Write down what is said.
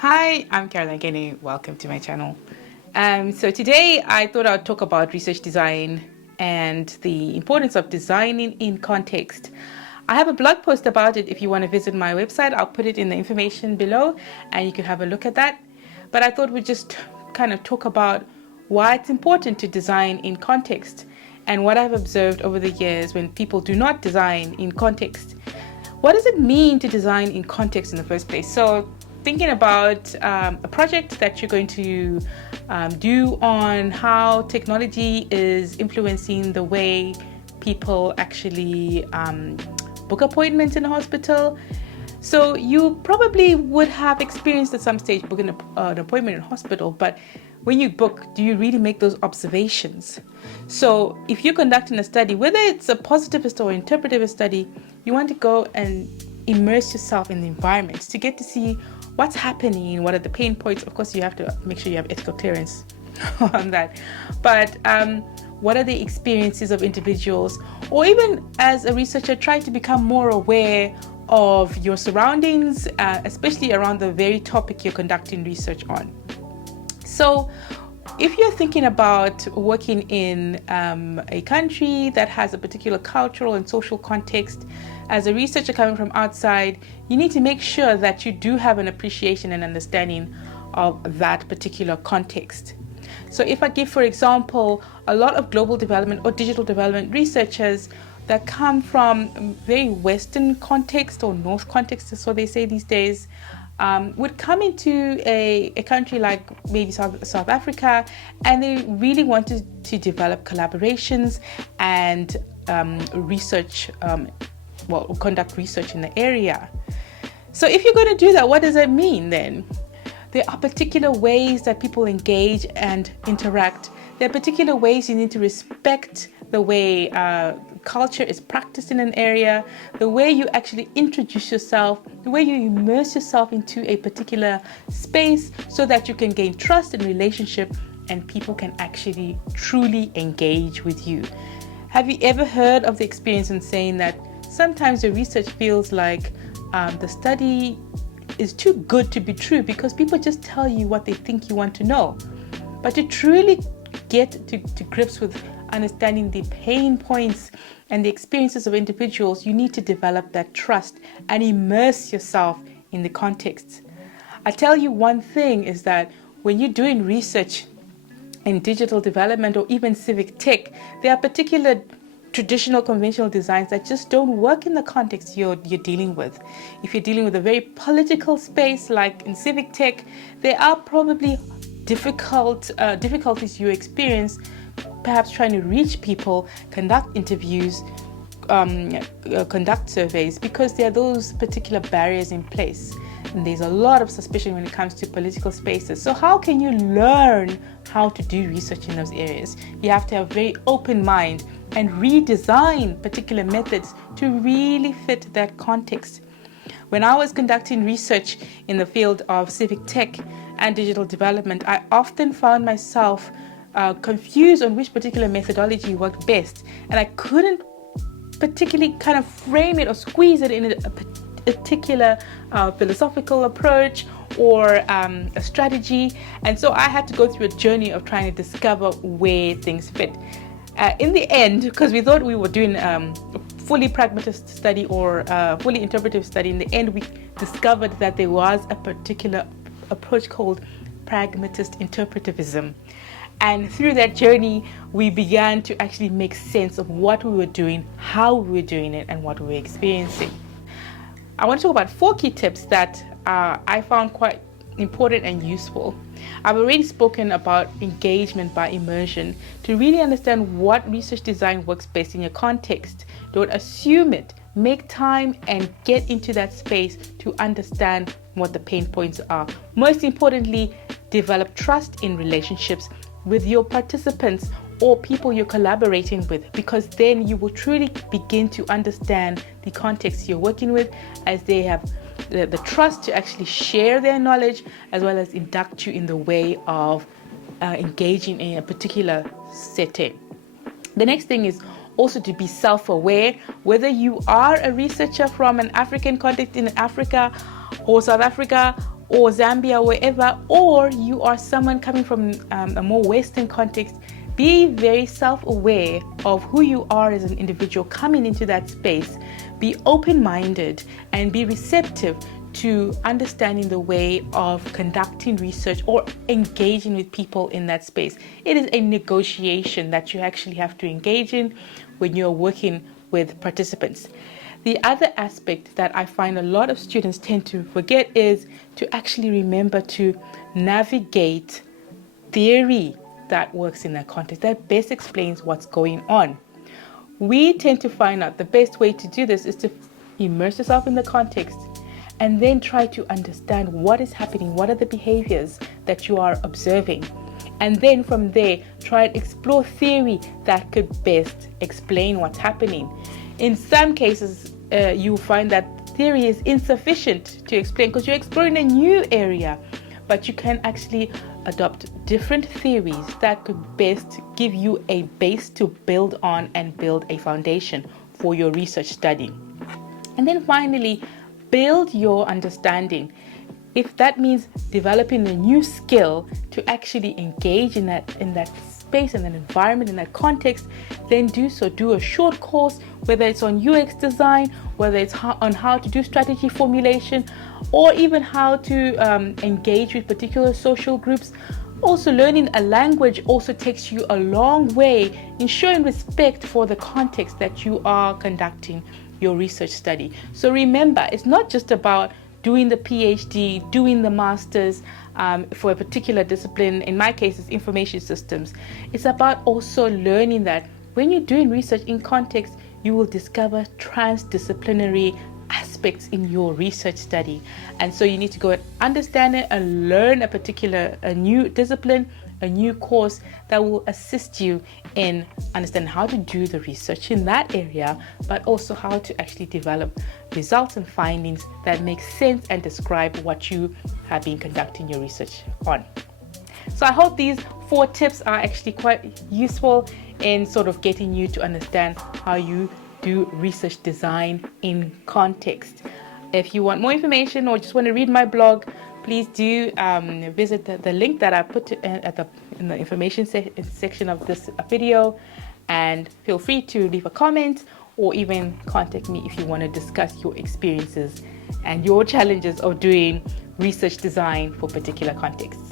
Hi, I'm Caroline Kenny. Welcome to my channel. So today I thought I'd talk about research design and the importance of designing in context. I have a blog post about it. If you want to visit my website, I'll put it in the information below and you can have a look at that. But I thought we'd just kind of talk about why it's important to design in context and what I've observed over the years when people do not design in context. What does it mean to design in context in the first place? So thinking about a project that you're going to do on how technology is influencing the way people actually book appointments in a hospital. So you probably would have experienced at some stage booking an appointment in a hospital, but when you book, do you really make those observations? So if you're conducting a study, whether it's a positivist or interpretive study, you want to go and immerse yourself in the environment to get to see what's happening, what are the pain points. Of course, you have to make sure you have ethical clearance on that. But what are the experiences of individuals? Or even as a researcher, try to become more aware of your surroundings, especially around the very topic you're conducting research on. So if you're thinking about working in a country that has a particular cultural and social context, as a researcher coming from outside, you need to make sure that you do have an appreciation and understanding of that particular context. So if I give, for example, a lot of global development or digital development researchers that come from very Western context or North context, is what they say these days, would come into a country like maybe South Africa, and they really wanted to develop collaborations and conduct research in the area. So if you're going to do that, what does that mean then? There are particular ways that people engage and interact. There are particular ways you need to respect the way culture is practiced in an area, the way you actually introduce yourself, the way you immerse yourself into a particular space so that you can gain trust and relationship and people can actually truly engage with you. Have you ever heard of the experience in saying that sometimes your research feels like the study is too good to be true because people just tell you what they think you want to know? But to truly get to grips with understanding the pain points and the experiences of individuals, you need to develop that trust and immerse yourself in the context. I tell you one thing is that when you're doing research in digital development or even civic tech, there are particular traditional conventional designs that just don't work in the context you're dealing with. If you're dealing with a very political space like in civic tech, there are probably difficulties you experience perhaps trying to reach people, conduct interviews, conduct surveys, because there are those particular barriers in place. And there's a lot of suspicion when it comes to political spaces. So how can you learn how to do research in those areas? You have to have a very open mind and redesign particular methods to really fit that context. When I was conducting research in the field of civic tech and digital development, I often found myself confused on which particular methodology worked best, and I couldn't particularly kind of frame it or squeeze it in a particular philosophical approach or a strategy. And so I had to go through a journey of trying to discover where things fit. In the end, because we thought we were doing a fully pragmatist study or a fully interpretive study, in the end we discovered that there was a particular approach called pragmatist interpretivism. And through that journey, we began to actually make sense of what we were doing, how we were doing it, and what we were experiencing. I want to talk about 4 key tips that I found quite important and useful. I've already spoken about engagement by immersion. To really understand what research design works best in your context, don't assume it. Make time and get into that space to understand what the pain points are. Most importantly, develop trust in relationships with your participants or people you're collaborating with, because then you will truly begin to understand the context you're working with, as they have the trust to actually share their knowledge as well as induct you in the way of engaging in a particular setting. The next thing is also to be self-aware, whether you are a researcher from an African context in Africa or South Africa or Zambia, wherever, or you are someone coming from a more Western context, be very self-aware of who you are as an individual coming into that space. Be open-minded and be receptive to understanding the way of conducting research or engaging with people in that space. It is a negotiation that you actually have to engage in when you're working with participants. The other aspect that I find a lot of students tend to forget is to actually remember to navigate theory that works in that context, that best explains what's going on. We tend to find out the best way to do this is to immerse yourself in the context and then try to understand what is happening, what are the behaviors that you are observing. And then from there, try and explore theory that could best explain what's happening. In some cases, you'll find that theory is insufficient to explain because you're exploring a new area, but you can actually adopt different theories that could best give you a base to build on and build a foundation for your research study. And then finally, build your understanding. If that means developing a new skill to actually engage in that space and that environment, in that context, then do so. Do a short course, whether it's on UX design, whether it's on how to do strategy formulation, or even how to engage with particular social groups. Also, learning a language also takes you a long way in showing respect for the context that you are conducting your research study. So remember, it's not just about doing the PhD, doing the master's for a particular discipline. In my case, it's information systems. It's about also learning that when you're doing research in context, you will discover transdisciplinary aspects in your research study. And so you need to go and understand it and learn a new discipline, a new course that will assist you in understanding how to do the research in that area, but also how to actually develop results and findings that make sense and describe what you have been conducting your research on. So I hope these 4 tips are actually quite useful in sort of getting you to understand how you do research design in context. If you want more information or just want to read my blog, please do visit the link that I put in the information section of this video, and feel free to leave a comment or even contact me if you want to discuss your experiences and your challenges of doing research design for particular contexts.